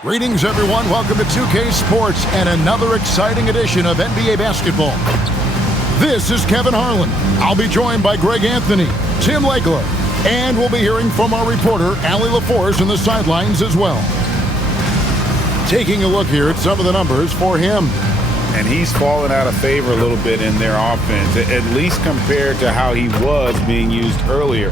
Greetings, everyone. Welcome to 2K Sports and another exciting edition of NBA basketball. This is Kevin Harlan. I'll be joined by Greg Anthony, Tim Legler, and we'll be hearing from our reporter, Allie LaForce, in the sidelines as well. Taking a look here at some of the numbers for him. And he's fallen out of favor a little bit in their offense, at least compared to how he was being used earlier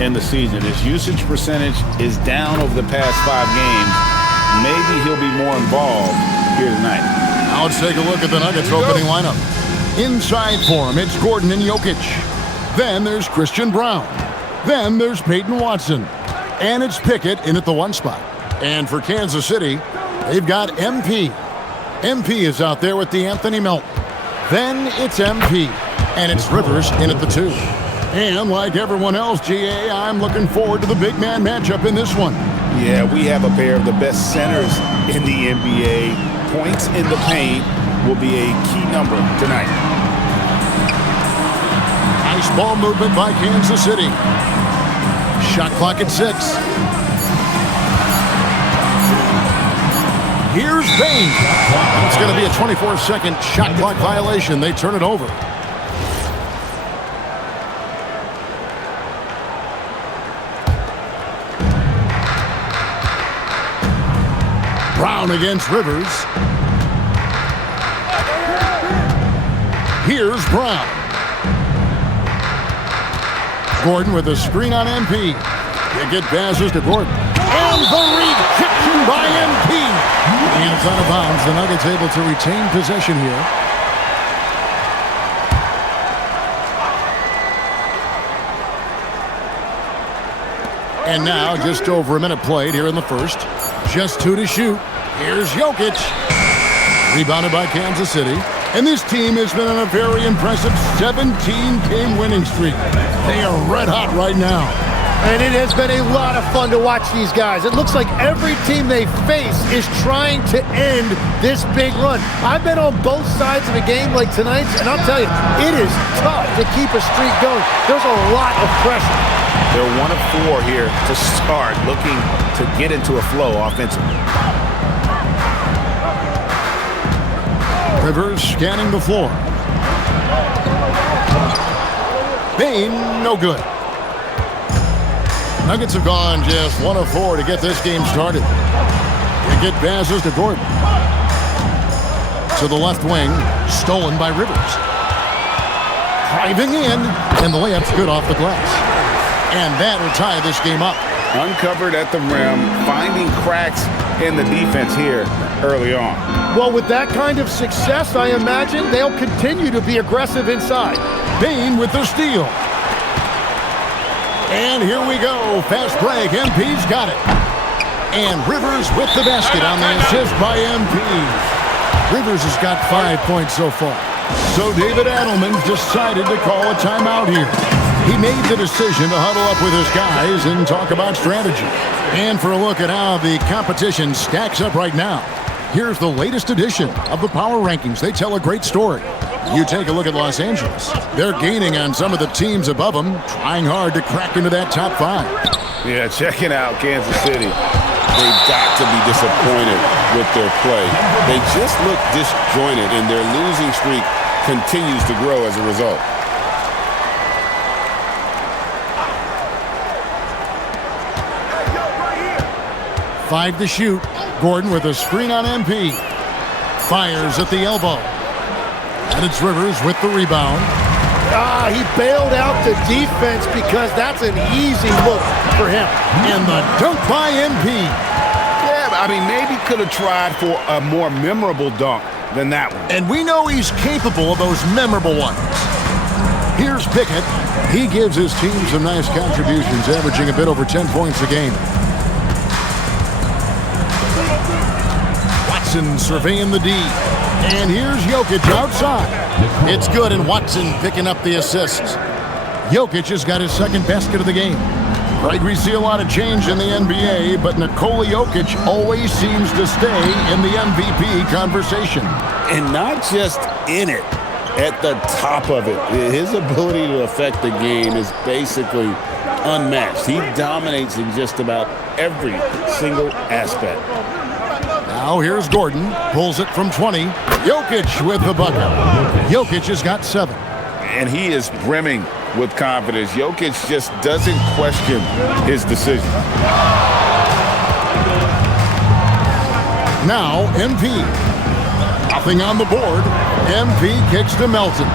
in the season. His usage percentage is down over the past 5 games. Maybe he'll be more involved here tonight. Now let's take a look at the Nuggets opening lineup. Inside for him, it's Gordon and Jokic. Then there's Christian Brown. Then there's Peyton Watson. And it's Pickett in at the 1 spot. And for Kansas City, they've got MP. MP is out there with DeAnthony Melton. Then it's MP. And it's Rivers in at the 2. And like everyone else, GA, I'm looking forward to the big man matchup in this one. Yeah, we have a pair of the best centers in the NBA. Points in the paint will be a key number tonight. Nice ball movement by Kansas City. Shot clock at 6. Here's Bain. It's going to be a 24-second shot clock violation. They turn it over. Brown against Rivers. Here's Brown. Gordon with a screen on MP. Pickett passes to Gordon. And the rejection by MP. And it's out of bounds. The Nuggets able to retain possession here. And now just over a minute played here in the first. Just 2 to shoot. Here's Jokic. Rebounded by Kansas City. And this team has been on a very impressive 17-game winning streak. They are red hot right now. And it has been a lot of fun to watch these guys. It looks like every team they face is trying to end this big run. I've been on both sides of a game like tonight's, and I'll tell you, it is tough to keep a streak going. There's a lot of pressure. They're 1 of 4 here to start, looking to get into a flow offensively. Rivers scanning the floor. Bain, no good. Nuggets have gone just 1 of 4 to get this game started. They get passes to Gordon. To the left wing, stolen by Rivers. Driving in, and the layup's good off the glass. And that'll tie this game up. Uncovered at the rim, finding cracks in the defense here early on. Well, with that kind of success, I imagine they'll continue to be aggressive inside. Bain with the steal. And here we go. Fast break. MP's got it. And Rivers with the basket on the assist by MP. Rivers has got 5 points so far. So David Adelman's decided to call a timeout here. He made the decision to huddle up with his guys and talk about strategy. And for a look at how the competition stacks up right now, here's the latest edition of the Power Rankings. They tell a great story. You take a look at Los Angeles. They're gaining on some of the teams above them, trying hard to crack into that top 5. Yeah, checking out Kansas City. They've got to be disappointed with their play. They just look disjointed, and their losing streak continues to grow as a result. Five to shoot. Gordon with a screen on MP. Fires at the elbow. And it's Rivers with the rebound. He bailed out the defense because that's an easy look for him. And the dunk by MP. Yeah, I mean, maybe could have tried for a more memorable dunk than that one. And we know he's capable of those memorable ones. Here's Pickett. He gives his team some nice contributions, averaging a bit over 10 points a game. Watson surveying the D. And here's Jokic outside. It's good, and Watson picking up the assist. Jokic has got his second basket of the game. Right, we see a lot of change in the NBA, but Nikola Jokic always seems to stay in the MVP conversation. And not just in it, at the top of it. His ability to affect the game is basically unmatched. He dominates in just about every single aspect. Now here's Gordon, pulls it from 20. Jokic with the bucket. Jokic has got 7. And he is brimming with confidence. Jokic just doesn't question his decision. Now MP. Nothing on the board. MP kicks to Melton.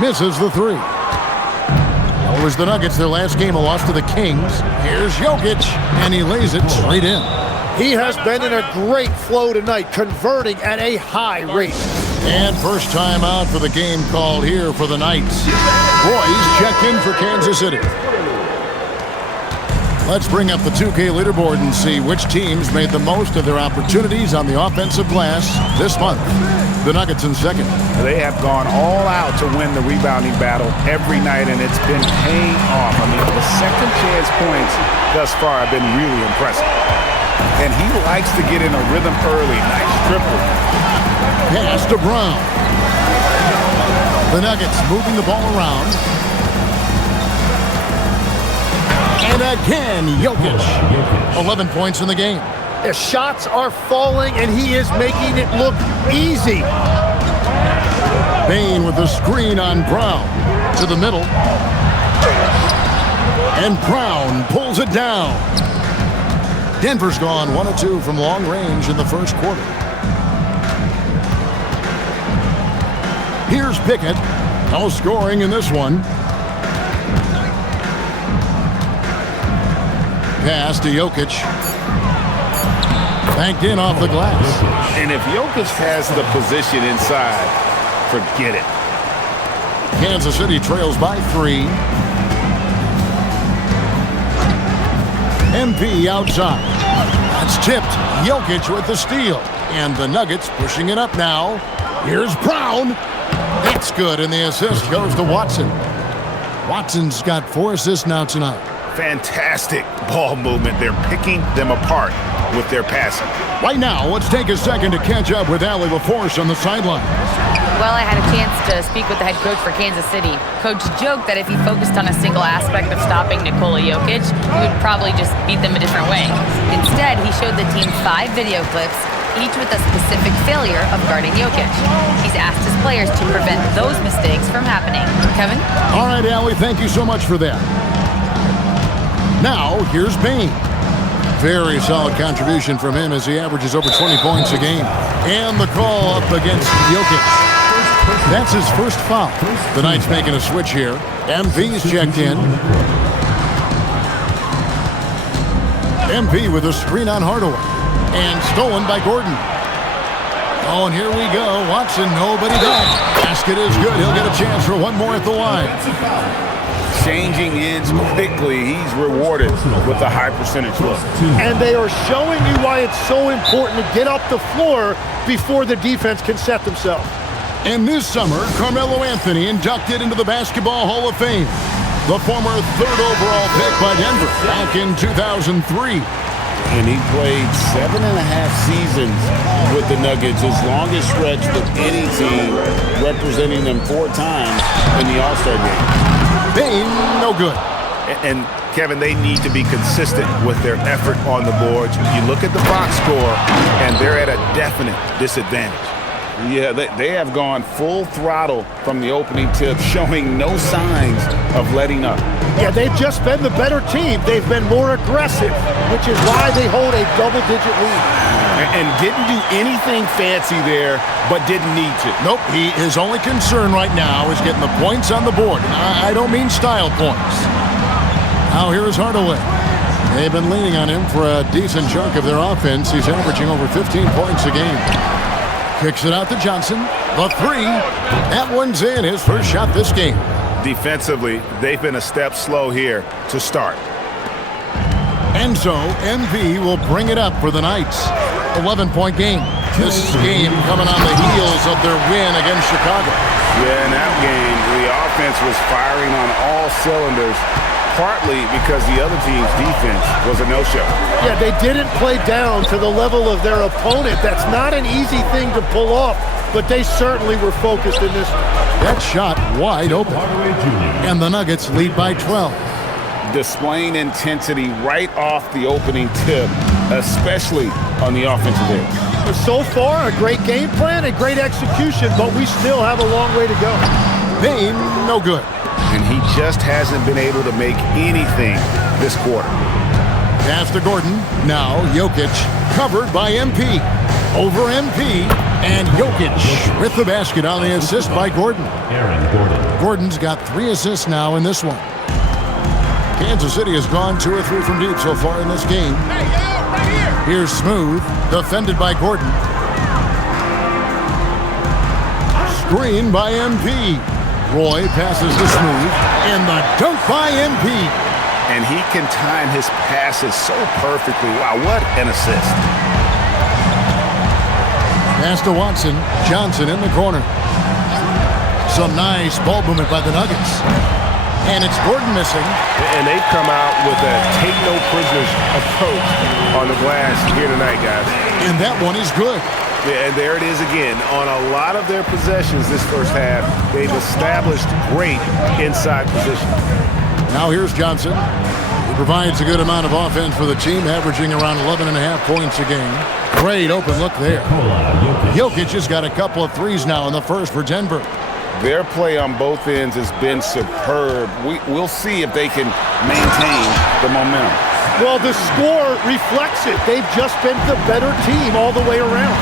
Misses the 3. It was the Nuggets, their last game, a loss to the Kings. Here's Jokic, and he lays it straight in. He has been in a great flow tonight, converting at a high rate. And first time out for the game called here for the Knights. Boys check in for Kansas City. Let's bring up the 2K leaderboard and see which teams made the most of their opportunities on the offensive glass this month. The Nuggets in second. They have gone all out to win the rebounding battle every night, and it's been paying off. I mean, the second chance points thus far have been really impressive. And he likes to get in a rhythm early. Nice triple. Pass to Brown. The Nuggets moving the ball around. And again, Jokic. 11 points in the game. The shots are falling, and he is making it look easy. Bain with the screen on Brown. To the middle. And Brown pulls it down. Denver's gone 1 of 2 from long range in the first quarter. Here's Pickett. No scoring in this one. Pass to Jokic. Banked in off the glass. And if Jokic has the position inside, forget it. Kansas City trails by 3. MP outside. That's tipped. Jokic with the steal. And the Nuggets pushing it up now. Here's Brown. That's good, and the assist goes to Watson. Watson's got 4 assists now tonight. Fantastic ball movement. They're picking them apart with their passing. Right now, let's take a second to catch up with Allie LaForce on the sideline. Well, I had a chance to speak with the head coach for Kansas City. Coach joked that if he focused on a single aspect of stopping Nikola Jokic, he would probably just beat them a different way. Instead, he showed the team 5 video clips, each with a specific failure of guarding Jokic. He's asked his players to prevent those mistakes from happening. Kevin? All right, Allie, thank you so much for that. Now, here's Bane. Very solid contribution from him as he averages over 20 points a game. And the call up against Jokic. That's his first foul. The Knights making a switch here. MV's checked in. MV with a screen on Hardaway. And stolen by Gordon. Oh, and here we go. Watson, nobody back. Basket is good. He'll get a chance for one more at the line. Changing ends quickly. He's rewarded with a high percentage look. And they are showing you why it's so important to get up the floor before the defense can set themselves. And this summer, Carmelo Anthony inducted into the Basketball Hall of Fame. The former 3rd overall pick by Denver back in 2003. And he played 7.5 seasons with the Nuggets, his longest stretch with any team, representing them 4 times in the All-Star game. Bane, no good. And Kevin, they need to be consistent with their effort on the boards. You look at the box score, and they're at a definite disadvantage. Yeah, they have gone full throttle from the opening tip, showing no signs of letting up. Yeah, they've just been the better team. They've been more aggressive, which is why they hold a double-digit lead. And didn't do anything fancy there, but didn't need to. Nope, his only concern right now is getting the points on the board. And I don't mean style points. Now here is Hardaway. They've been leaning on him for a decent chunk of their offense. He's averaging over 15 points a game. Kicks it out to Johnson. The 3. That one's in, his first shot this game. Defensively, they've been a step slow here to start. And so, MV will bring it up for the Knights. 11-point game. This game coming on the heels of their win against Chicago. Yeah, in that game, the offense was firing on all cylinders, partly because the other team's defense was a no-show. Yeah, they didn't play down to the level of their opponent. That's not an easy thing to pull off, but they certainly were focused in this. That shot wide open. And the Nuggets lead by 12. Displaying intensity right off the opening tip, especially on the offensive end. So far, a great game plan and great execution, but we still have a long way to go. Bane, no good. And he just hasn't been able to make anything this quarter. Pass to Gordon. Now Jokic covered by MP. Over MP. And Jokic with the basket on the assist by Gordon. Gordon's got 3 assists now in this one. Kansas City has gone 2 or 3 from deep so far in this game. Here's Smooth, defended by Gordon. Screen by MP. Roy passes to Smooth, and the dunk by MP. And he can time his passes so perfectly. Wow, what an assist. Pass to Watson. Johnson in the corner. Some nice ball movement by the Nuggets. And it's Gordon missing. And they've come out with a take-no-prisoners approach on the glass here tonight, guys. And that one is good. Yeah, and there it is again. On a lot of their possessions this first half, they've established great inside position. Now here's Johnson. He provides a good amount of offense for the team, averaging around 11.5 points a game. Great open look there. Jokic has got a couple of threes now in the first for Denver. Their play on both ends has been superb. We'll see if they can maintain the momentum. Well, the score reflects it. They've just been the better team all the way around.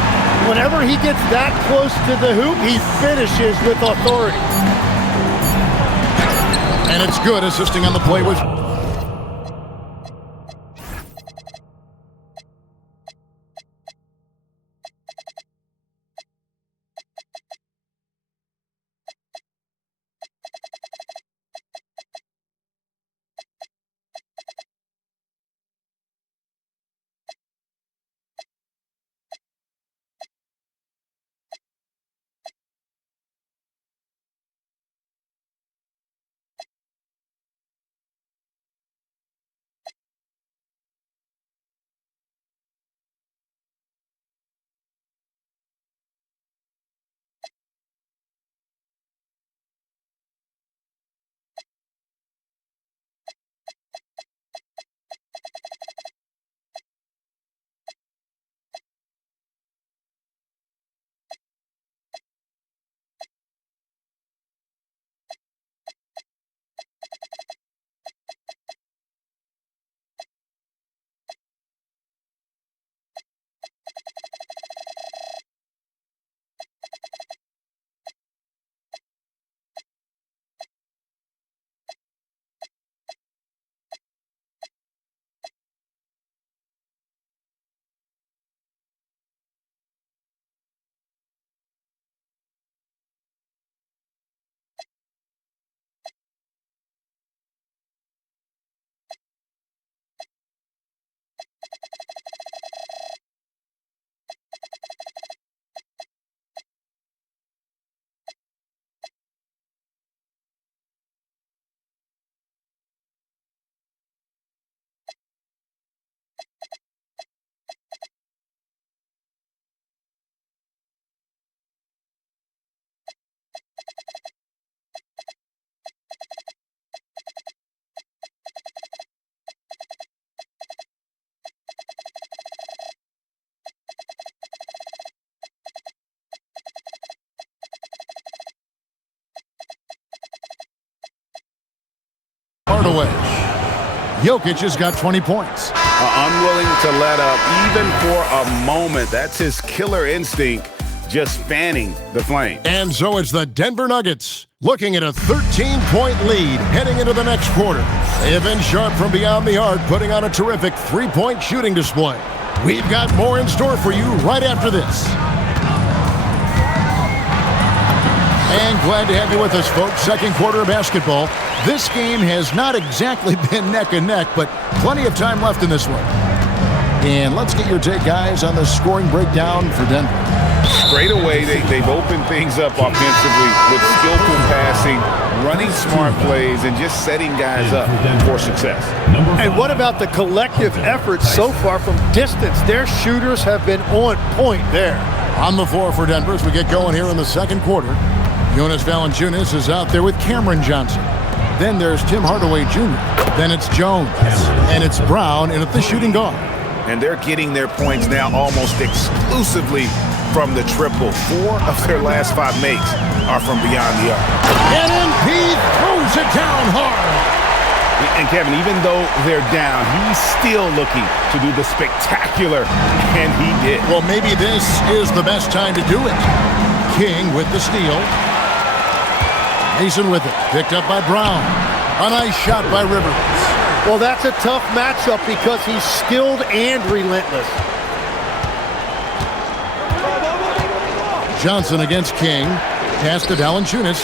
Whenever he gets that close to the hoop, he finishes with authority. And it's good, assisting on the play with Hardaway. Jokic has got 20 points. Unwilling to let up even for a moment. That's his killer instinct, just fanning the flame. And so it's the Denver Nuggets looking at a 13-point lead heading into the next quarter. They have been sharp from beyond the arc, putting on a terrific three-point shooting display. We've got more in store for you right after this. And glad to have you with us, folks. Second quarter of basketball. This game has not exactly been neck and neck, but plenty of time left in this one. And let's get your take, guys, on the scoring breakdown for Denver. Straight away, they've opened things up offensively with skillful passing, running smart plays, and just setting guys up for success. And what about the collective effort so far from distance? Their shooters have been on point there. On the floor for Denver as we get going here in the second quarter. Jonas Valanciunas is out there with Cameron Johnson. Then there's Tim Hardaway Jr. Then it's Jones. And it's Brown in at the shooting guard. And they're getting their points now almost exclusively from the triple. 4 of their last 5 makes are from beyond the arc. And Embiid throws it down hard. And Kevin, even though they're down, he's still looking to do the spectacular, and he did. Well, maybe this is the best time to do it. King with the steal. Mason with it, picked up by Brown. A nice shot by Rivers. Well, that's a tough matchup because he's skilled and relentless. Johnson against King. Pass to Valanciunas.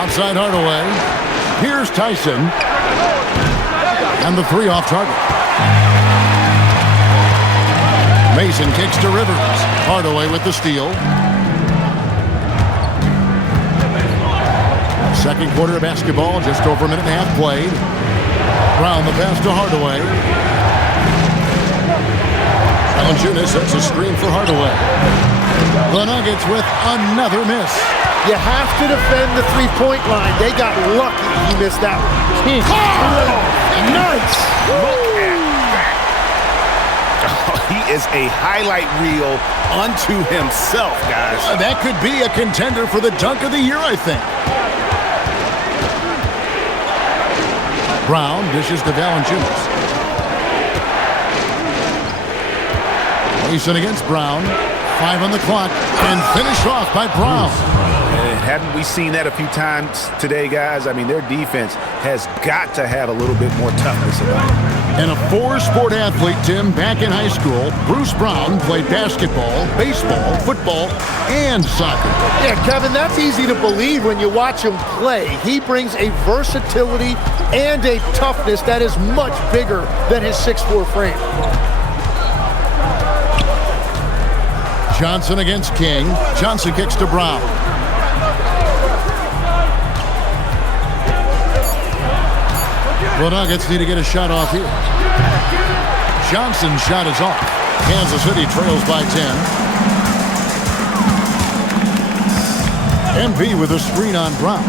Outside Hardaway. Here's Tyson. And the 3 off target. Mason kicks to Rivers. Hardaway with the steal. Second quarter of basketball, just over a minute and a half played. Brown the pass to Hardaway. Valanciunas sets a screen for Hardaway. The Nuggets with another miss. You have to defend the three-point line. They got lucky he missed that one. Nice! Look at that. Oh, he is a highlight reel unto himself, guys. That could be a contender for the dunk of the year, I think. Brown dishes to Valanciunas. Mason against Brown. 5 on the clock. And finished off by Brown. And haven't we seen that a few times today, guys? I mean, their defense has got to have a little bit more toughness about it. And a 4-sport athlete, Tim, back in high school, Bruce Brown played basketball, baseball, football, and soccer. Yeah, Kevin, that's easy to believe when you watch him play. He brings a versatility and a toughness that is much bigger than his 6'4" frame. Johnson against King. Johnson kicks to Brown. The Nuggets need to get a shot off here. Johnson's shot is off. Kansas City trails by 10. MP with a screen on Brown.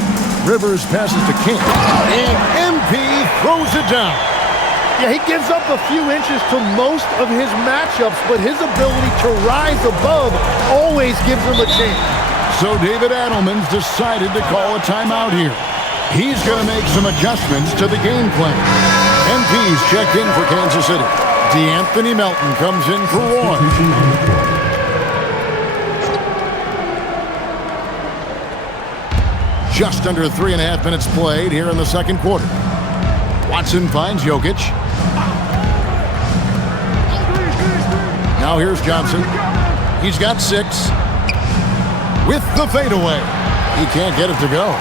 Rivers passes to King. And MP throws it down. Yeah, he gives up a few inches to most of his matchups, but his ability to rise above always gives him a chance. So David Adelman's decided to call a timeout here. He's going to make some adjustments to the game plan. MP's checked in for Kansas City. DeAnthony Melton comes in for Roy. Just under 3.5 minutes played here in the second quarter. Watson finds Jokic. Now here's Johnson. He's got 6. With the fadeaway. He can't get it to go.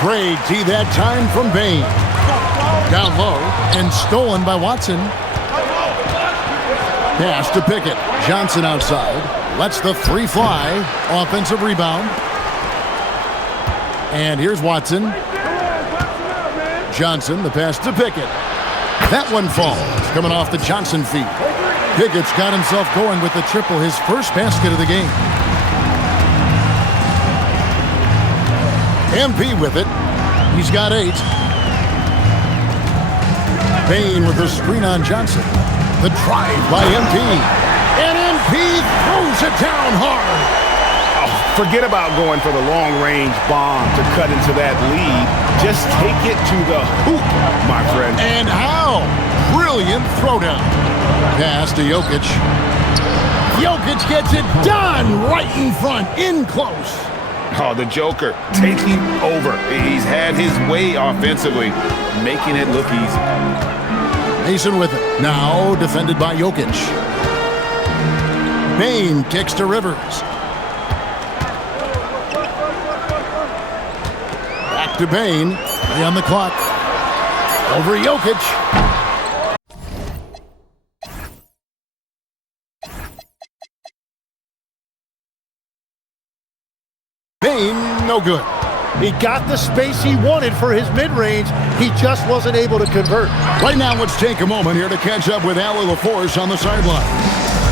Great tee that time from Bain. Down low and stolen by Watson. Pass to Pickett. Johnson outside. Lets the 3 fly. Offensive rebound. And here's Watson. Johnson, the pass to Pickett. That one falls, coming off the Johnson feet. Pickett's got himself going with the triple, his first basket of the game. MP with it. He's got 8. Bain with the screen on Johnson. The drive by MP. And MP throws it down hard. Oh, Forget about going for the long-range bomb to cut into that lead. Just take it to the hoop, my friend. And how? Brilliant throwdown. Pass to Jokic. Jokic gets it done right in front, in close. Oh, the Joker taking over. He's had his way offensively, making it look easy. Mason with it. Now defended by Jokic. Bane kicks to Rivers. Back to Bane. Play on the clock. Over Jokic. Bane, no good. He got the space he wanted for his mid-range. He just wasn't able to convert. Right now, let's take a moment here to catch up with Allie LaForce on the sideline.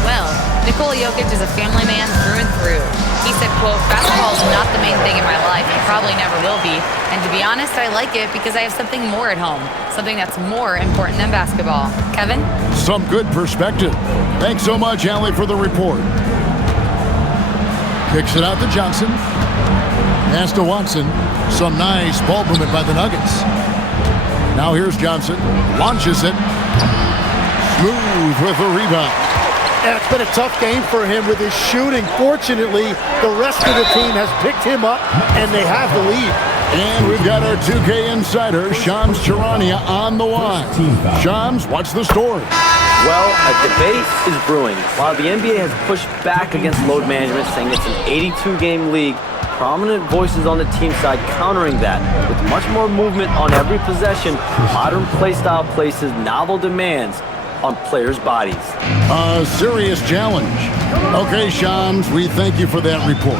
Well, Nikola Jokic is a family man through and through. He said, quote, "Basketball is not the main thing in my life and probably never will be. And to be honest, I like it because I have something more at home, something that's more important than basketball." Kevin? Some good perspective. Thanks so much, Allie, for the report. Kicks it out to Johnson. Pass to Watson. Some nice ball movement by the Nuggets. Now here's Johnson. Launches it. Smooth with a rebound. And it's been a tough game for him with his shooting. Fortunately, the rest of the team has picked him up, and they have the lead. And we've got our 2K insider, Shams Charania, on the line. Shams, what's the story? Well, a debate is brewing. While the NBA has pushed back against load management, saying it's an 82-game league, prominent voices on the team side countering that. With much more movement on every possession, modern play style places novel demands on players' bodies. A serious challenge. Okay, Shams, we thank you for that report.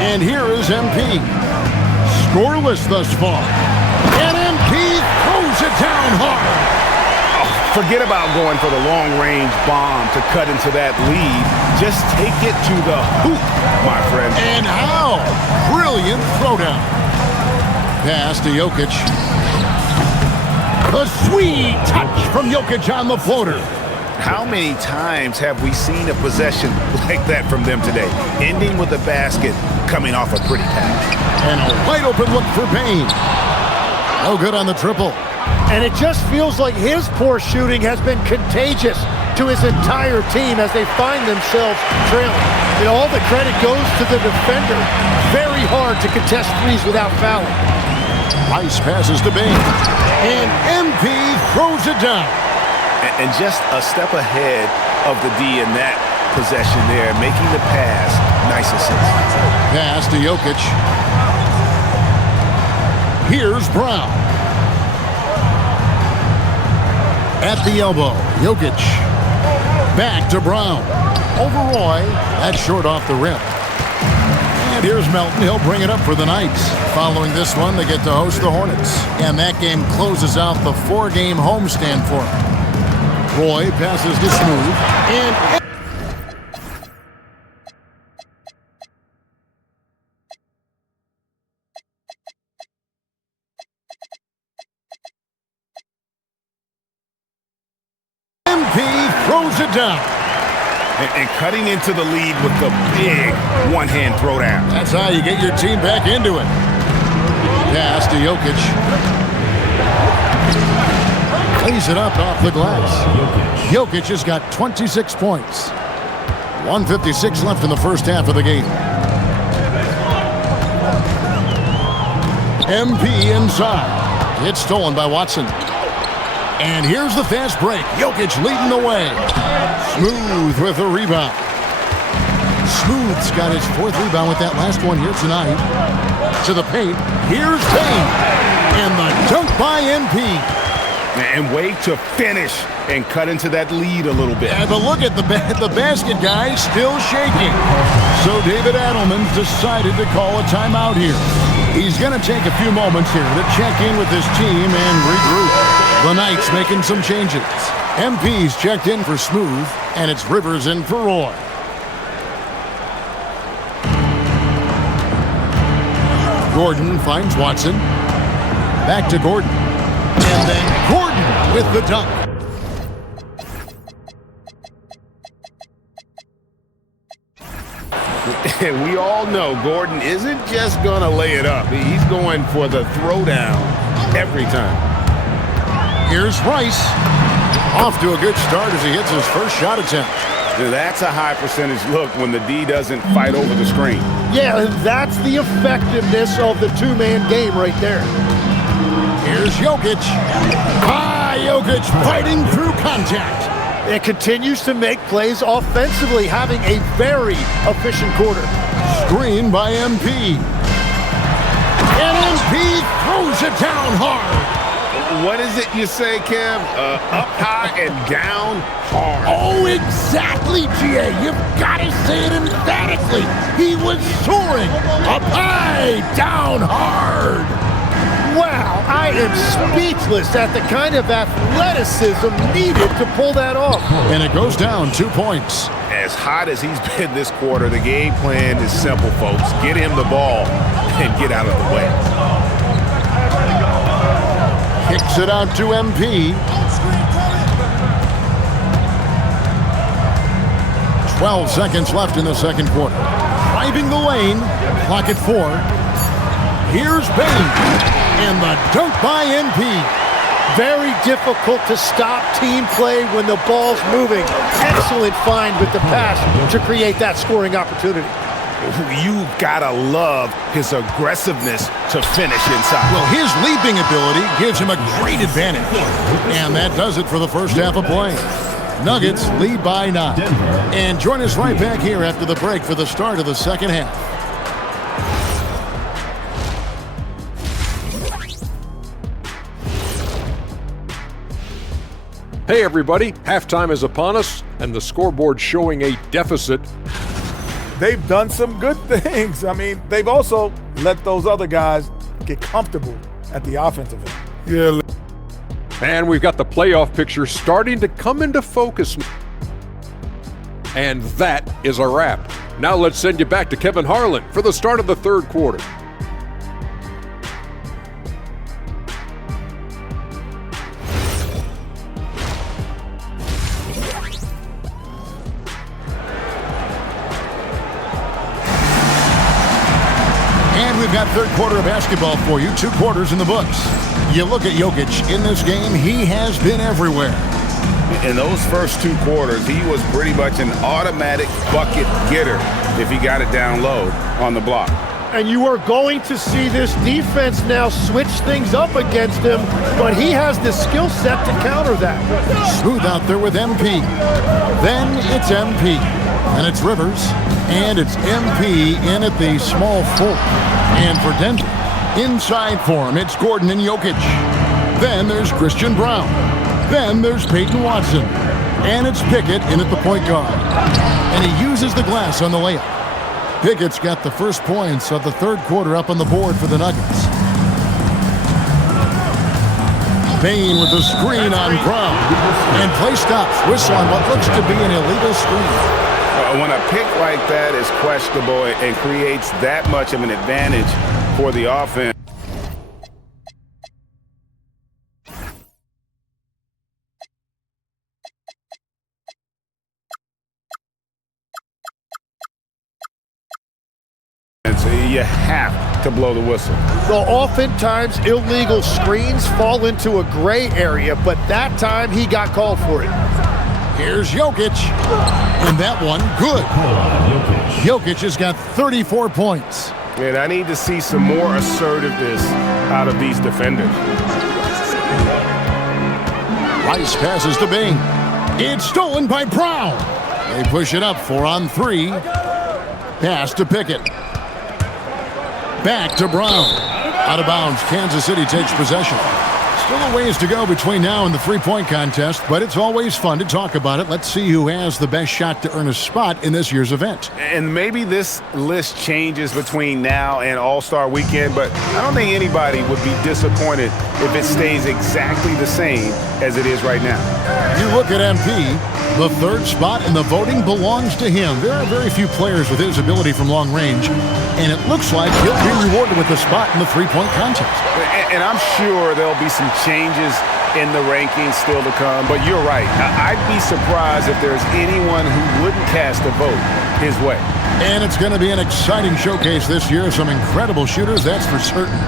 And here is MP. Scoreless thus far. And MP throws it down hard. Forget about going for the long-range bomb to cut into that lead. Just take it to the hoop, my friend. And how? Brilliant throwdown. Pass to Jokic. A sweet touch from Jokic on the floater. How many times have we seen a possession like that from them today? Ending with a basket, coming off a pretty pass. And a wide open look for Bane. No good on the triple. And it just feels like his poor shooting has been contagious to his entire team as they find themselves trailing. And all the credit goes to the defender. Very hard to contest threes without fouling. Nice passes to Bane. And MP throws it down. And just a step ahead of the D in that possession there, making the pass. Nice assist. Pass to Jokic. Here's Brown. At the elbow, Jokic. Back to Brown. Over Roy. That's short off the rim. And here's Melton. He'll bring it up for the Knights. Following this one, they get to host the Hornets. And that game closes out the 4-game homestand for them. Roy passes to Smooth. And MP throws it down. And cutting into the lead with the big one-hand throwdown. That's how you get your team back into it. Pass to Jokic. Plays it up off the glass. Jokic has got 26 points. 1:56 left in the first half of the game. MP inside. It's stolen by Watson. And here's the fast break. Jokic leading the way. Smooth with a rebound. Smooth's got his 4th rebound with that last one here tonight. To the paint. Here's Bane. And the dunk by MP. And way to finish and cut into that lead a little bit. Yeah, but look at the basket guy still shaking. So David Adelman's decided to call a timeout here. He's going to take a few moments here to check in with his team and regroup. The Knights making some changes. MP's checked in for Smooth, and it's Rivers in for Roy. Gordon finds Watson. Back to Gordon. And then Gordon with the dunk. And we all know Gordon isn't just going to lay it up. He's going for the throwdown every time. Here's Rice. Off to a good start as he hits his first shot attempt. That's a high percentage look when the D doesn't fight over the screen. Yeah, and that's the effectiveness of the two-man game right there. Here's Jokic. Jokic fighting through contact. It continues to make plays offensively, having a very efficient quarter. Screen by MP. And MP throws it down hard. What is it you say, Kev? Up high and down hard. Oh, exactly, GA. You've got to say it emphatically. He was soaring. Up high, down hard. Wow, I am speechless at the kind of athleticism needed to pull that off. And it goes down 2 points. As hot as he's been this quarter, the game plan is simple, folks. Get him the ball and get out of the way. Kicks it out to MP. 12 seconds left in the second quarter. Driving the lane. Clock at 4. Here's Bain. And the dunk by MP. Very difficult to stop team play when the ball's moving. Excellent find with the pass to create that scoring opportunity. You've got to love his aggressiveness to finish inside. Well, his leaping ability gives him a great advantage. And that does it for the first half of play. Nuggets lead by 9. And join us right back here after the break for the start of the second half. Hey everybody, halftime is upon us and the scoreboard showing a deficit. They've done some good things. I mean, they've also let those other guys get comfortable at the offensive end. Yeah. And we've got the playoff picture starting to come into focus. And that is a wrap. Now let's send you back to Kevin Harlan for the start of the third quarter. We've got third quarter of basketball for you, 2 quarters in the books. You look at Jokic in this game, he has been everywhere. In those first 2 quarters, he was pretty much an automatic bucket getter if he got it down low on the block. And you are going to see this defense now switch things up against him, but he has the skill set to counter that. Smooth out there with MP. Then it's MP. And it's Rivers. And it's MP in at the small forward. And for Denver, inside for him, it's Gordon and Jokic. Then there's Christian Brown. Then there's Peyton Watson. And it's Pickett in at the point guard. And he uses the glass on the layup. Pickett's got the first points of the third quarter up on the board for the Nuggets. Bain with the screen on Brown. And play stops. Whistle on what looks to be an illegal screen. When a pick like that is questionable and creates that much of an advantage for the offense. You have to blow the whistle. Well, oftentimes illegal screens fall into a gray area, but that time he got called for it. Here's Jokic. And that one, good. Jokic has got 34 points. And I need to see some more assertiveness out of these defenders. Rice passes to Bain. It's stolen by Brown. They push it up 4 on 3. Pass to Pickett. Back to Brown. Out of bounds. Kansas City takes possession. Still a ways to go between now and the three-point contest, but it's always fun to talk about it. Let's see who has the best shot to earn a spot in this year's event. And maybe this list changes between now and All-Star Weekend, but I don't think anybody would be disappointed if it stays exactly the same as it is right now. You look at MP, the third spot in the voting belongs to him. There are very few players with his ability from long range, and it looks like he'll be rewarded with a spot in the three-point contest. And I'm sure there'll be some changes in the rankings still to come, but you're right. I'd be surprised if there's anyone who wouldn't cast a vote his way. And it's going to be an exciting showcase this year. Some incredible shooters, that's for certain.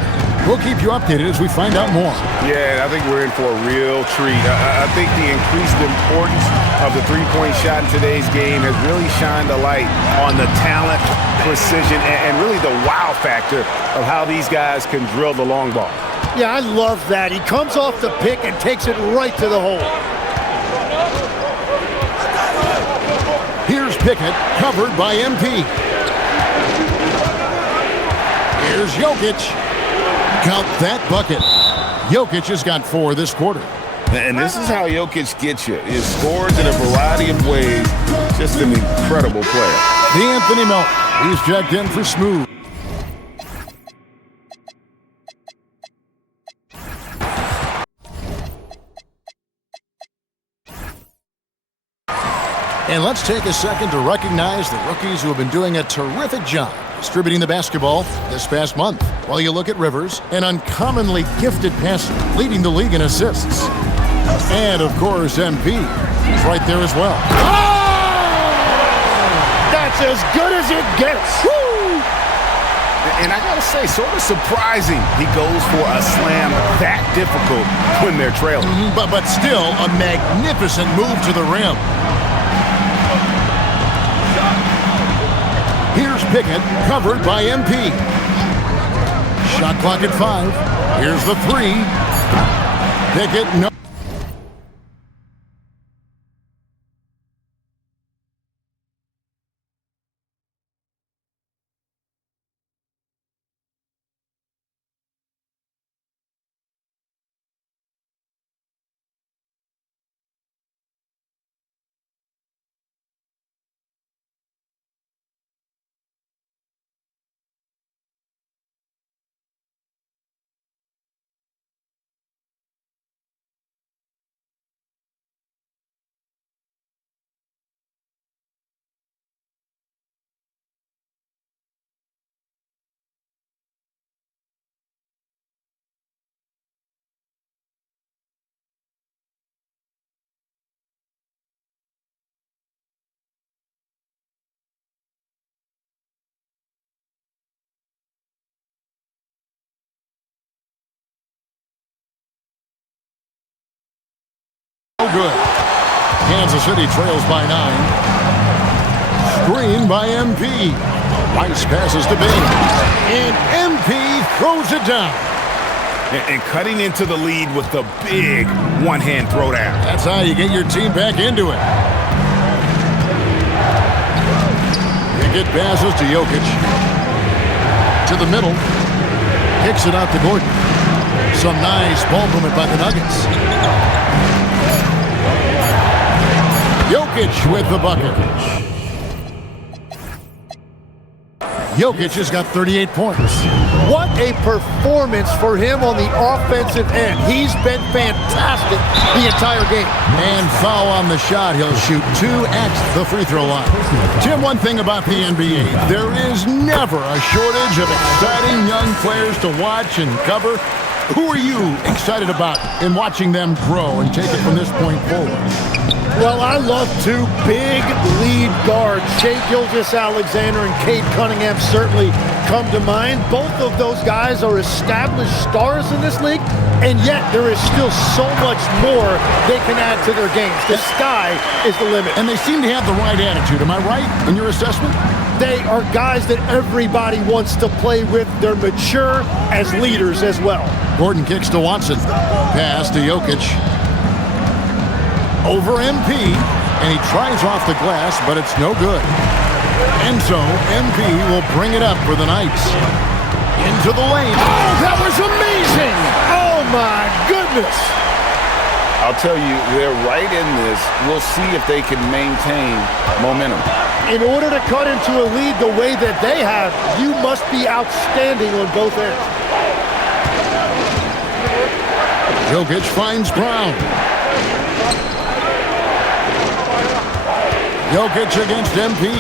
We'll keep you updated as we find out more. Yeah, I think we're in for a real treat. I think the increased importance of the three-point shot in today's game has really shined a light on the talent, precision, and really the wow factor of how these guys can drill the long ball. Yeah, I love that. He comes off the pick and takes it right to the hole. Here's Pickett, covered by MP. Here's Jokic. Count that bucket. Jokic has got 4 this quarter. And this is how Jokic gets you. He scores in a variety of ways. Just an incredible player. The Anthony Melton. He's checked in for Smooth. And let's take a second to recognize the rookies who have been doing a terrific job distributing the basketball this past month. While you look at Rivers, an uncommonly gifted passer, leading the league in assists. And, of course, MP is right there as well. Oh! That's as good as it gets. Woo! And I got to say, sort of surprising he goes for a slam that difficult when they're trailing. But still a magnificent move to the rim. Here's Pickett, covered by MP. Shot clock at 5. Here's the 3. Pickett, no. Good. Kansas City trails by 9. Screen by MP. Rice passes to Bain. And MP throws it down. And cutting into the lead with the big one-hand throwdown. That's how you get your team back into it. Pickett passes to Jokic. To the middle. Kicks it out to Gordon. Some nice ball movement by the Nuggets. Jokic with the bucket. Jokic has got 38 points. What a performance for him on the offensive end. He's been fantastic the entire game. And foul on the shot. He'll shoot 2 at the free throw line. Tim, one thing about the NBA, there is never a shortage of exciting young players to watch and cover. Who are you excited about in watching them grow and take it from this point forward? Well, I love 2 big lead guards. Shai Gilgeous-Alexander and Cade Cunningham certainly come to mind. Both of those guys are established stars in this league, and yet there is still so much more they can add to their games. The sky is the limit. And they seem to have the right attitude. Am I right in your assessment? They are guys that everybody wants to play with. They're mature as leaders as well. Gordon kicks to Watson. Pass to Jokic. Over MP, and he tries off the glass, but it's no good. And so MP will bring it up for the Knights. Into the lane. Oh, that was amazing! Oh, my goodness! I'll tell you, they're right in this. We'll see if they can maintain momentum. In order to cut into a lead the way that they have, you must be outstanding on both ends. Jokic finds Brown. Jokic against MP.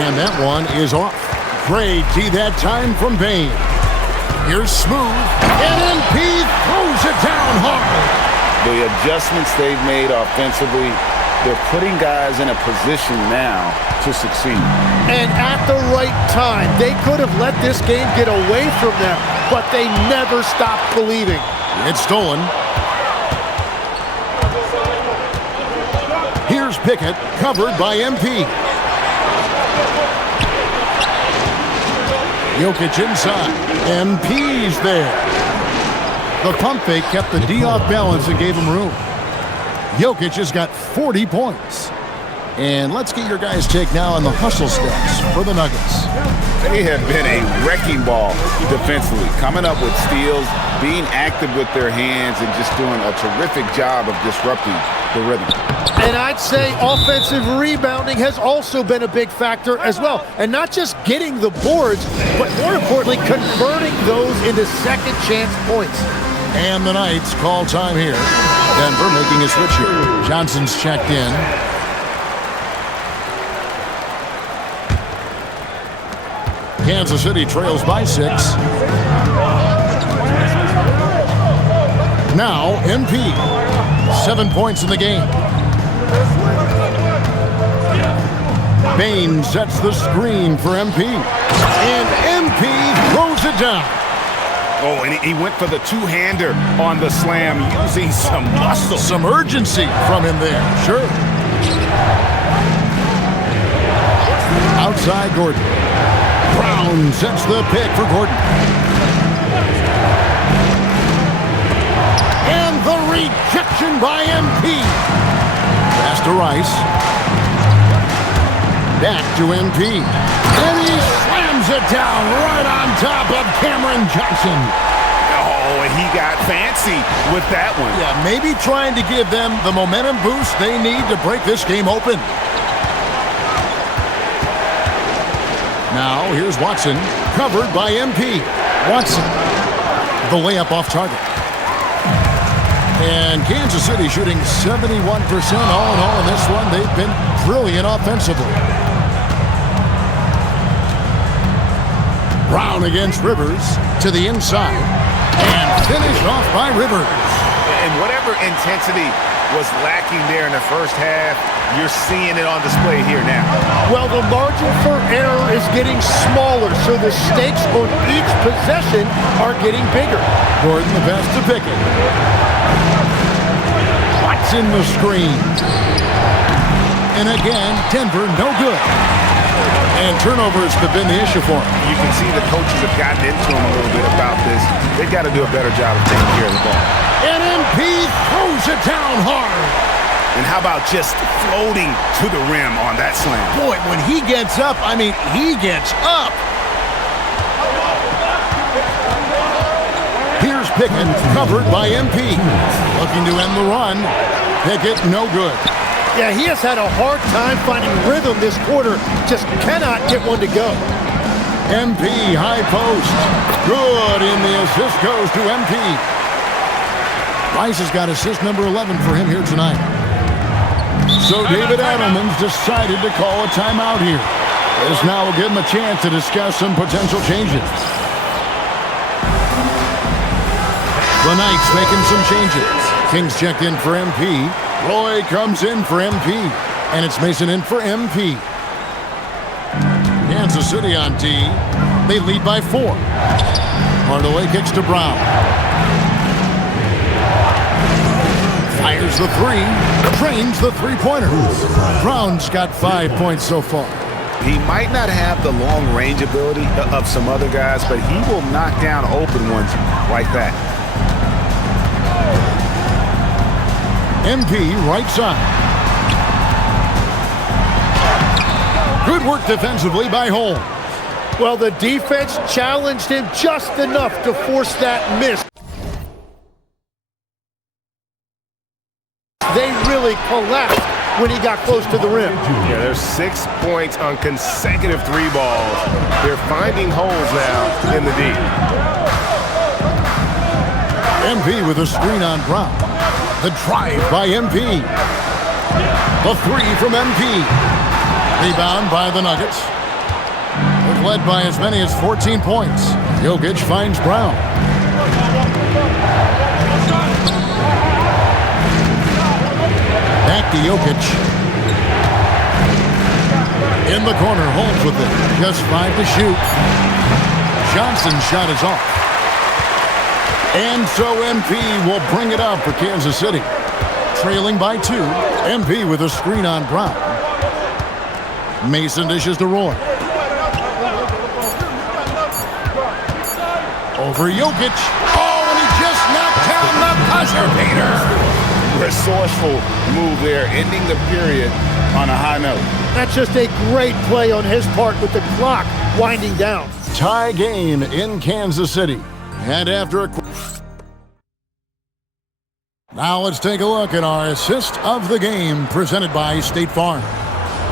And that one is off. Great D that time from Bain. Here's Smooth. And MP throws it down hard. The adjustments they've made offensively They're putting guys in a position now to succeed. And at the right time, they could have let this game get away from them, but they never stopped believing. It's stolen. Here's Pickett, covered by MP. Jokic inside. MP's there. The pump fake kept the D off balance and gave him room. Jokic has got 40 points. And let's get your guys' take now on the hustle steps for the Nuggets. They have been a wrecking ball defensively, coming up with steals, being active with their hands, and just doing a terrific job of disrupting the rhythm. And I'd say offensive rebounding has also been a big factor as well. And not just getting the boards, but more importantly, converting those into second chance points. And the Knights call time here. Denver making a switch here. Johnson's checked in. Kansas City trails by 6. Now MP. 7 points in the game. Bain sets the screen for MP. And MP throws it down. Oh, and he went for the two-hander on the slam, using some muscle. Some urgency from him there, sure. Outside Gordon. Brown sets the pick for Gordon. And the rejection by MP. Pass to Rice. Back to MP. And he slams it down right on top of Cameron Johnson. Oh, and he got fancy with that one. Yeah, maybe trying to give them the momentum boost they need to break this game open. Now, here's Watson, covered by MP. Watson, the layup off target. And Kansas City shooting 71% all in all in this one. They've been brilliant offensively. Brown against Rivers to the inside. And finished off by Rivers. And whatever intensity was lacking there in the first half, you're seeing it on display here now. Well, the margin for error is getting smaller, so the stakes on each possession are getting bigger. Gordon the pass to Pickett. Watson the screen. And again, Denver no good. And turnovers have been the issue for him. You can see the coaches have gotten into him a little bit about this. They've got to do a better job of taking care of the ball. And MP throws it down hard. And how about just floating to the rim on that slam? Boy, when he gets up, I mean, he gets up. Here's Pickett, covered by MP. Looking to end the run. Pickett, no good. Yeah, he has had a hard time finding rhythm this quarter. Just cannot get one to go. MP, high post. Good, and the assist goes to MP. Rice has got assist number 11 for him here tonight. So David Adelman's decided to call a timeout here. This now will give him a chance to discuss some potential changes. The Knights making some changes. Kings checked in for MP. Roy comes in for MP. And it's Mason in for MP. Kansas City on D. They lead by 4. Hardaway kicks to Brown. Fires the 3. Trains the three-pointer. Brown's got 5 points so far. He might not have the long-range ability of some other guys, but he will knock down open ones like that. MP right side. Good work defensively by Holmes. Well, the defense challenged him just enough to force that miss. They really collapsed when he got close to the rim. Yeah, there's 6 points on consecutive 3 balls. They're finding holes now in the D. MP with a screen on Brown. The drive by MP. The 3 from MP. Rebound by the Nuggets. They've led by as many as 14 points. Jokic finds Brown. Back to Jokic. In the corner, Holmes with it. Just 5 to shoot. Johnson's shot is off. And so MP will bring it up for Kansas City. Trailing by 2. MP with a screen on Brown. Mason dishes to Roy. Over Jokic. Oh, and he just knocked down the buzzer beater. Resourceful move there, ending the period on a high note. That's just a great play on his part with the clock winding down. Tie game in Kansas City. And after a... Now let's take a look at our assist of the game presented by State Farm.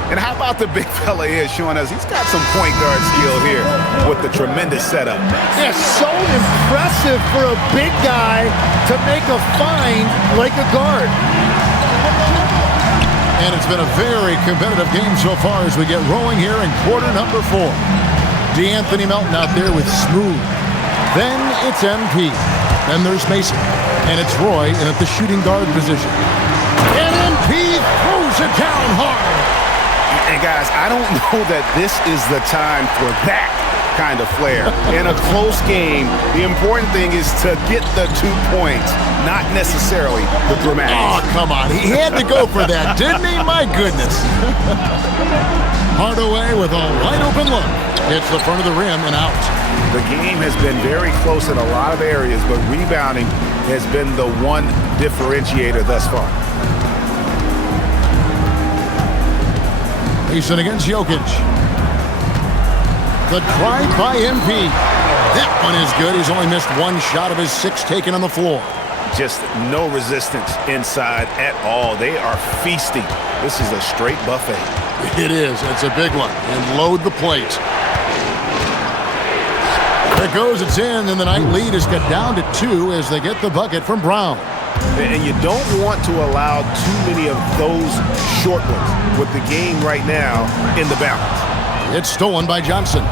And how about the big fella here showing us he's got some point guard skill here with the tremendous setup. Yeah, so impressive for a big guy to make a find like a guard. And it's been a very competitive game so far as we get rolling here in quarter number 4. DeAnthony Melton out there with Smooth. Then it's MP. Then there's Mason. And it's Roy in at the shooting guard position. And MP throws it down hard. And guys, I don't know that this is the time for that kind of flair. In a close game, the important thing is to get the 2 points, not necessarily the dramatics. Oh, come on. He had to go for that, didn't he? My goodness. Hardaway with a wide open look. Hits the front of the rim and out. The game has been very close in a lot of areas, but rebounding has been the one differentiator thus far. Mason against Jokic. The drive by MP. That one is good. He's only missed 1 shot of his 6 taken on the floor. Just no resistance inside at all. They are feasting. This is a straight buffet. It is. It's a big one. And load the plate. There it goes. It's in. And the night lead is cut down to 2 as they get the bucket from Brown. And you don't want to allow too many of those short ones with the game right now in the balance. It's stolen by Johnson.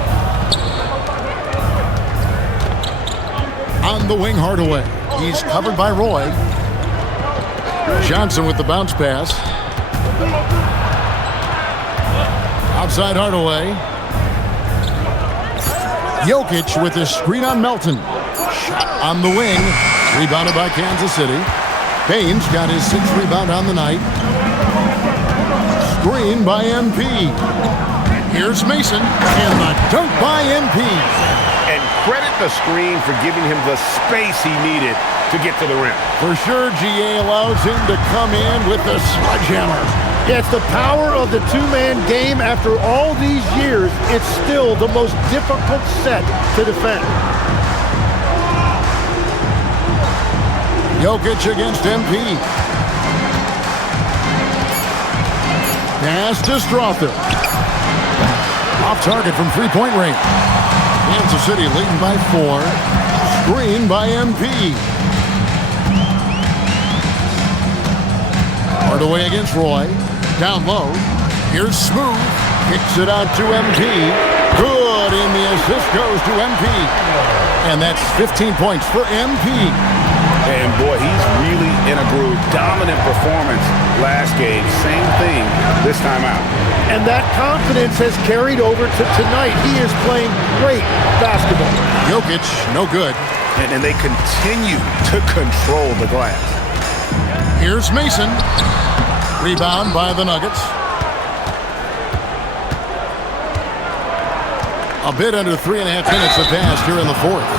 On the wing, Hardaway. He's covered by Roy. Johnson with the bounce pass. Outside Hardaway. Jokic with the screen on Melton. Shot on the wing. Rebounded by Kansas City. Baines got his 6th rebound on the night. Screen by MP. Here's Mason. And the dunk by MP. And credit the screen for giving him the space he needed to get to the rim. For sure, GA allows him to come in with the sledgehammer. Yeah, it's the power of the 2-man game. After all these years, it's still the most difficult set to defend. Jokic against MP. Pass to Strother. Off target from 3-point range. Kansas City leading by 4. Screen by MP. Hardaway against Roy. Down low. Here's Smooth. Kicks it out to MP. Good, and the assist goes to MP. And that's 15 points for MP. And boy, he's really in a groove. Dominant performance last game. Same thing this time out. And that confidence has carried over to tonight. He is playing great basketball. Jokic, no good. And they continue to control the glass. Here's Mason. Rebound by the Nuggets. A bit under 3.5 minutes have passed here in the 4th.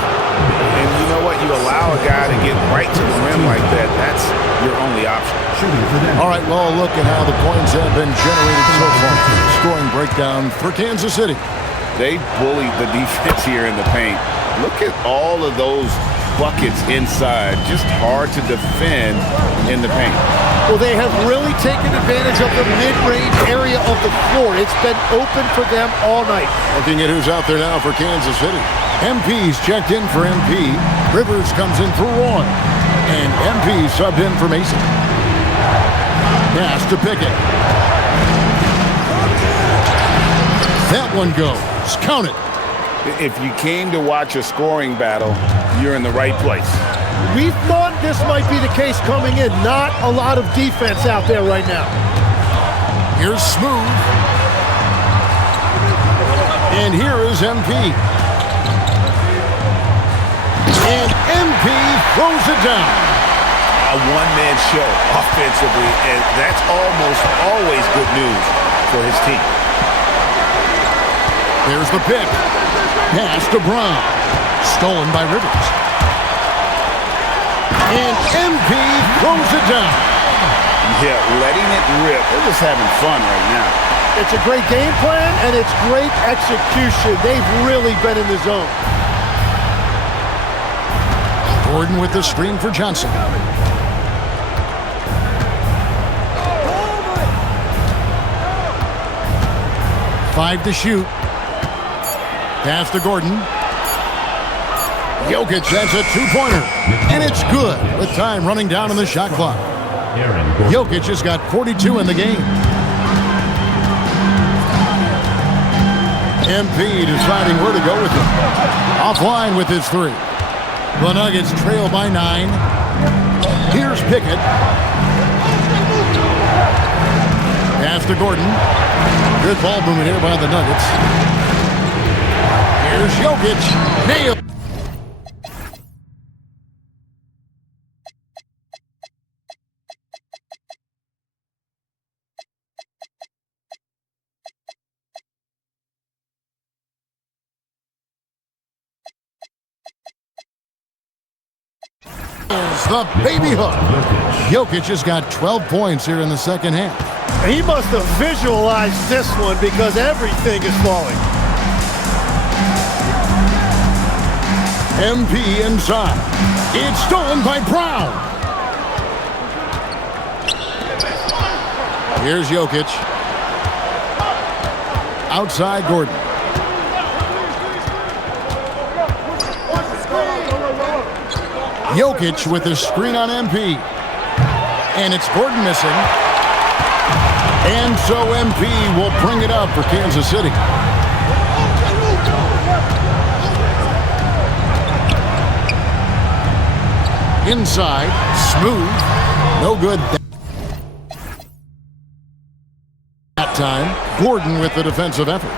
And you know what? You allow a guy to get right to the rim like that. That's your only option. All right, well, look at how the points have been generated so far. Scoring breakdown for Kansas City. They bullied the defense here in the paint. Look at all of those buckets inside. Just hard to defend in the paint. Well, they have really taken advantage of the mid-range area of the floor. It's been open for them all night. Looking at who's out there now for Kansas City. MP's checked in for MP. Rivers comes in for Roy. And MP subbed in for Mason. Pass to Pickett. That one goes. Count it. If you came to watch a scoring battle, you're in the right place. We thought this might be the case coming in. Not a lot of defense out there right now. Here's Smooth. And here is MP. And MP throws it down. A one-man show offensively, and that's almost always good news for his team. There's the pick. Pass to Brown. Stolen by Rivers. And MP throws it down. Yeah, letting it rip. They're just having fun right now. It's a great game plan, and it's great execution. They've really been in the zone. Gordon with the screen for Johnson. Five to shoot. Pass to Gordon. Jokic has a two-pointer, and it's good with time running down on the shot clock. Jokic has got 42 in the game. MP deciding where to go with it. Offline with his three. The Nuggets trail by 9. Here's Pickett. Pass to Gordon. Good ball movement here by the Nuggets. Here's Jokic. Nailed. The baby hook. Jokic has got 12 points here in the second half. He must have visualized this one because everything is falling. MP inside. It's stolen by Brown. Here's Jokic. Outside Gordon. Jokic with the screen on MP. And it's Gordon missing. And so MP will bring it up for Kansas City. Inside, smooth, no good that time. Gordon with the defensive effort.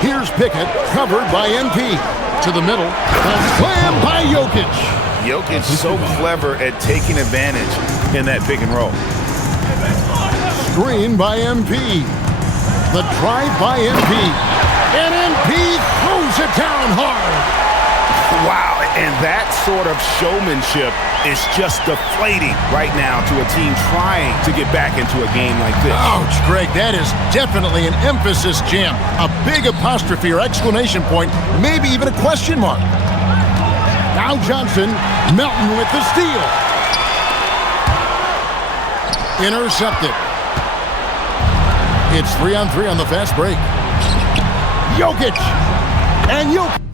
Here's Pickett, covered by MP. To the middle, a slam by Jokic. Jokic so clever at taking advantage in that pick and roll. Screen by MP. The drive by MP. And MP throws it down hard. Wow, and that sort of showmanship is just deflating right now to a team trying to get back into a game like this. Ouch, Greg, that is definitely an emphasis jam. A big apostrophe or exclamation point, maybe even a question mark. Now Johnson, Melton with the steal. Intercepted. It's 3-on-3 on the fast break. Jokic. And Jokic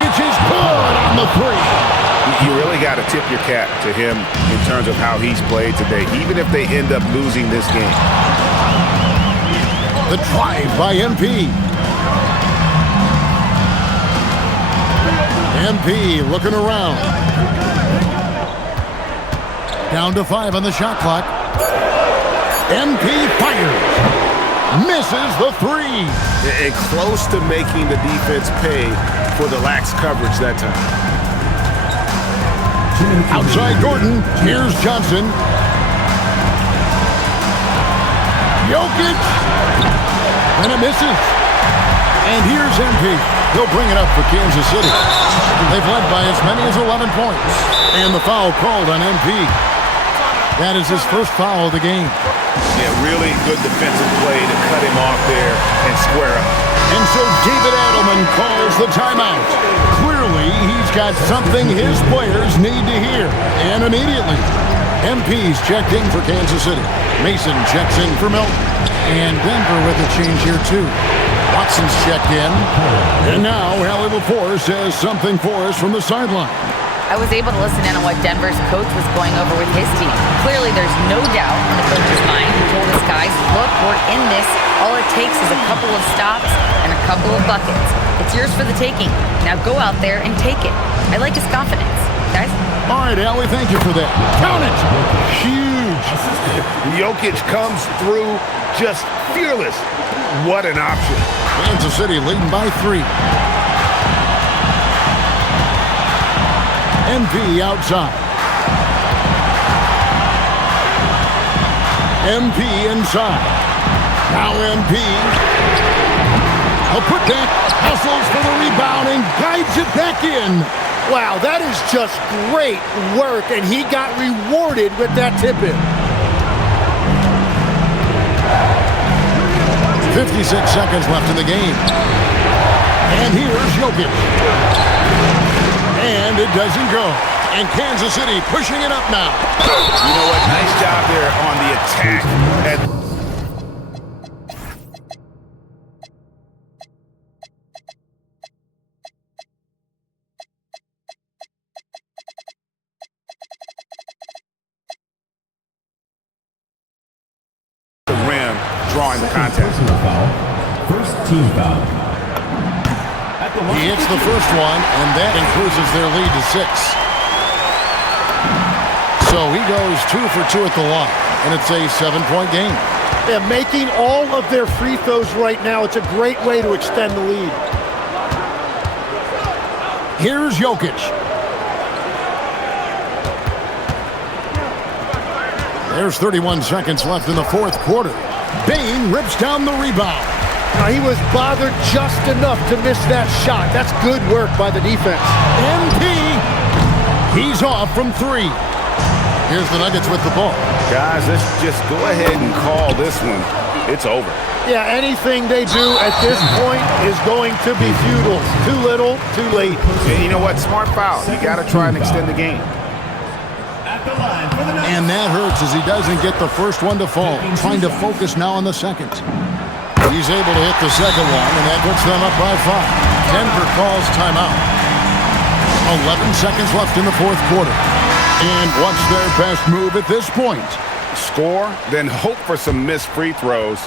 is good on the three. You really got to tip your cap to him in terms of how he's played today, even if they end up losing this game. The drive by MP. MP looking around. Down to 5 on the shot clock. MP fires. Misses the three. And close to making the defense pay for the lax coverage that time. Outside Gordon. Here's Johnson. Jokic. And it misses. And here's MP. He'll bring it up for Kansas City. They've led by as many as 11 points. And the foul called on MP. That is his first foul of the game. Yeah, really good defensive play to cut him off there and square up. And so David Adelman calls the timeout. Clearly, he's got something his players need to hear. And immediately, MP's checked in for Kansas City. Mason checks in for Milton. And Denver with a change here, too. Watson's checked in. And now, Hallie LaForce has something for us from the sideline. I was able to listen in on what Denver's coach was going over with his team. Clearly, there's no doubt in the coach's mind. He told his guys, look, we're in this. All it takes is a couple of stops and a couple of buckets. It's yours for the taking. Now go out there and take it. I like his confidence. Guys? All right, Allie, thank you for that. Count it! Huge Jokic comes through just fearless. What an option. Kansas City leading by 3. MP outside. MP inside. Now MP. A putback. Hustles for the rebound and guides it back in. Wow, that is just great work, and he got rewarded with that tip-in. 56 seconds left in the game. And here's Jokic. And it doesn't go. And Kansas City pushing it up now. You know what? Nice job there on the attack. The rim, drawing the contest. First team foul. He hits the first one, and that increases their lead to 6. So he goes 2 for 2 at the line, and it's a 7-point game. Yeah, making all of their free throws right now, it's a great way to extend the lead. Here's Jokic. There's 31 seconds left in the fourth quarter. Bane rips down the rebound. Now, he was bothered just enough to miss that shot. That's good work by the defense. MP. He's off from 3. Here's the Nuggets with the ball. Guys, let's just go ahead and call this one. It's over. Yeah, anything they do at this point is going to be futile. Too little, too late. And you know what? Smart foul. You got to try and extend the game. And that hurts as he doesn't get the first one to fall. Trying to focus now on the second. He's able to hit the second one, and that puts them up by 5. Denver calls timeout. 11 seconds left in the fourth quarter. And what's their best move at this point? Score, then hope for some missed free throws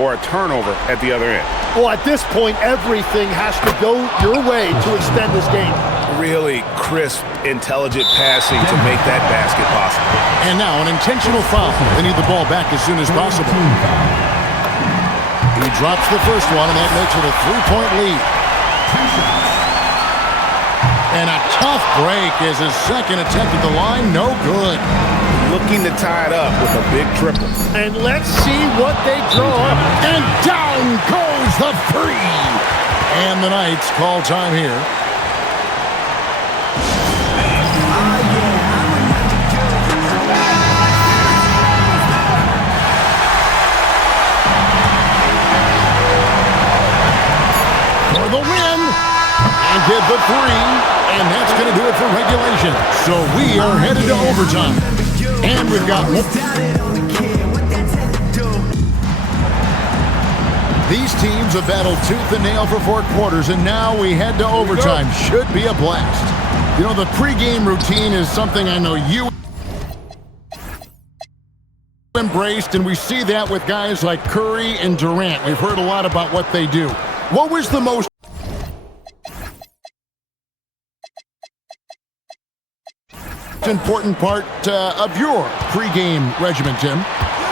or a turnover at the other end. Well, at this point, everything has to go your way to extend this game. Really crisp, intelligent passing to make that basket possible. And now an intentional foul. They need the ball back as soon as possible. He drops the first one, and that makes it a 3-point lead. And a tough break is his second attempt at the line. No good. Looking to tie it up with a big triple. And let's see what they draw up. And down goes the 3. And the Knights call time here. For the win. And get the 3. And that's going to do it for regulation. So we are headed to overtime. And we've got these teams have battled tooth and nail for 4 quarters, and now we head to overtime. Should be a blast. You know, the pregame routine is something I know you embraced, and we see that with guys like Curry and Durant. We've heard a lot about what they do. What was the most important part of your pregame regimen, Tim?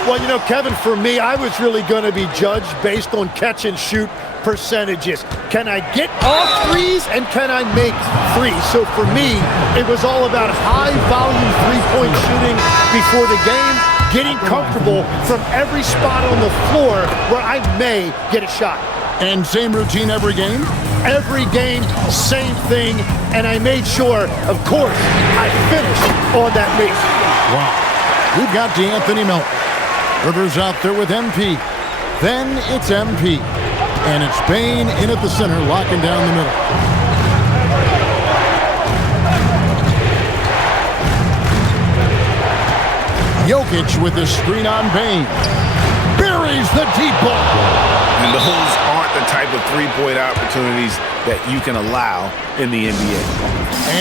Well, you know, Kevin, for me, I was really going to be judged based on catch and shoot percentages. Can I get off threes and can I make threes? So for me, it was all about high volume three-point shooting before the game, getting comfortable from every spot on the floor where I may get a shot. And same routine every game? Every game, same thing, and I made sure, of course, I finished on that race. Wow. We've got DeAnthony Melton. Rivers out there with MP. Then it's MP. And it's Bane in at the center, locking down the middle. Jokic with the screen on Bane. Buries the deep ball. And those aren't the type of three-point opportunities that you can allow in the NBA.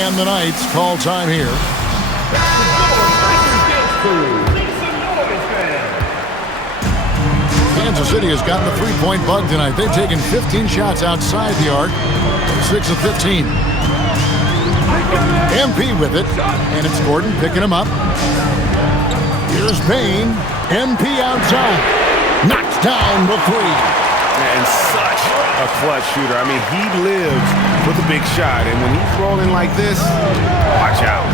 And the Knights call time here. Kansas City has gotten the three-point bug tonight. They've taken 15 shots outside the arc, 6 of 15. MP with it, and it's Gordon picking him up. Here's Payne. MP outside. Knocks down the three. And such a clutch shooter. I mean, he lives for the big shot. And when he's rolling like this, watch out.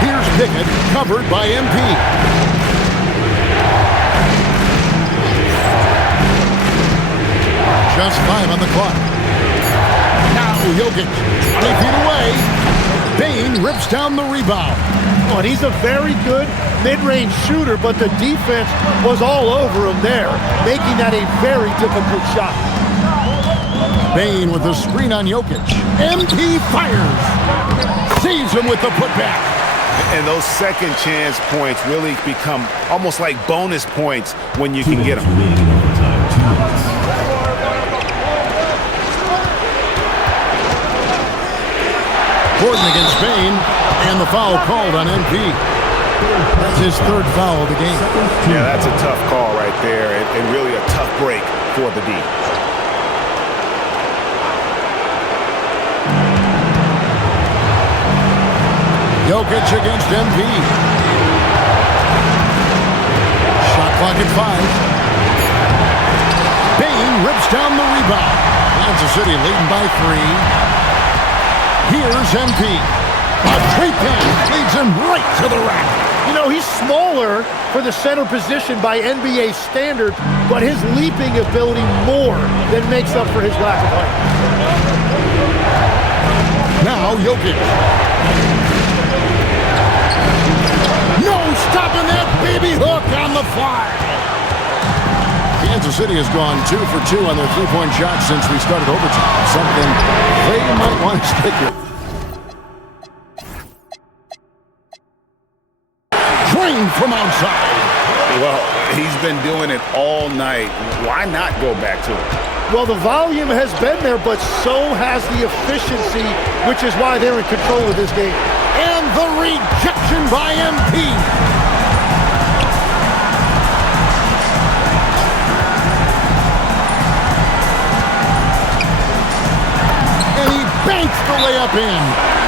Here's Pickett, covered by MP. Just 5 on the clock. Now Jokic, 20 feet away. Payne rips down the rebound. Oh, and he's a very good mid-range shooter, but the defense was all over him there, making that a very difficult shot. Payne with the screen on Jokic. MP fires. Saves him with the putback. And those second chance points really become almost like bonus points when you can get them. Remaining in overtime, 2 minutes. Gordon against Payne, and the foul called on MP. That's his 3rd foul of the game. Yeah, that's a tough call right there, and really a tough break for the D. Jokic against MP. Shot clock at 5. Payne rips down the rebound. Kansas City leading by 3. Here's MP. A 3-pass leads him right to the rack. You know, he's smaller for the center position by NBA standards, but his leaping ability more than makes up for his lack of height. Now Jokic. No stopping that baby hook on the fly. Kansas City has gone 2 for 2 on their 3-point shots since we started overtime. Something they might want to stick with. Drained from outside. Well, he's been doing it all night. Why not go back to it? Well, the volume has been there, but so has the efficiency, which is why they're in control of this game. And the rejection by MP. And he banks the layup in.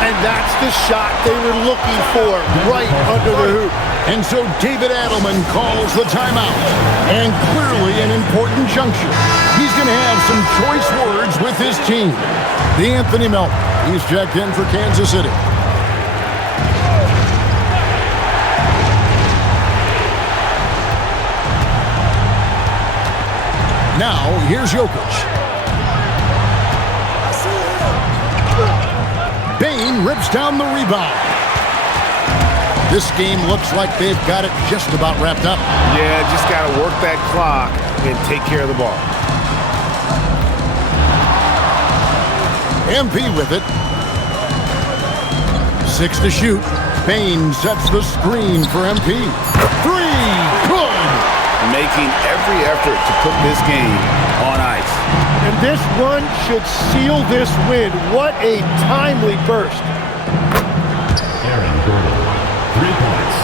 And that's the shot they were looking for, right under the hoop. And so David Adelman calls the timeout. And clearly an important juncture. He's going to have some choice words with his team. The Anthony Melton. He's checked in for Kansas City. Now, here's Jokic. Payne rips down the rebound. This game looks like they've got it just about wrapped up. Yeah, just got to work that clock and take care of the ball. MP with it. 6 to shoot. Payne sets the screen for MP. 3, good! Making every effort to put this game on ice. And this run should seal this win. What a timely burst. Aaron Gordon, 3 points.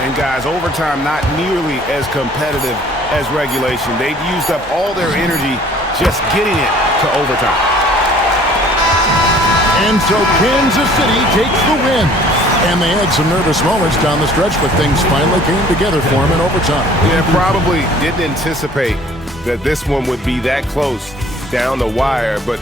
And guys, overtime not nearly as competitive as regulation. They've used up all their energy just getting it to overtime. And so Kansas City takes the win. And they had some nervous moments down the stretch, but things finally came together for them in overtime. Yeah, probably didn't anticipate that this one would be that close down the wire, but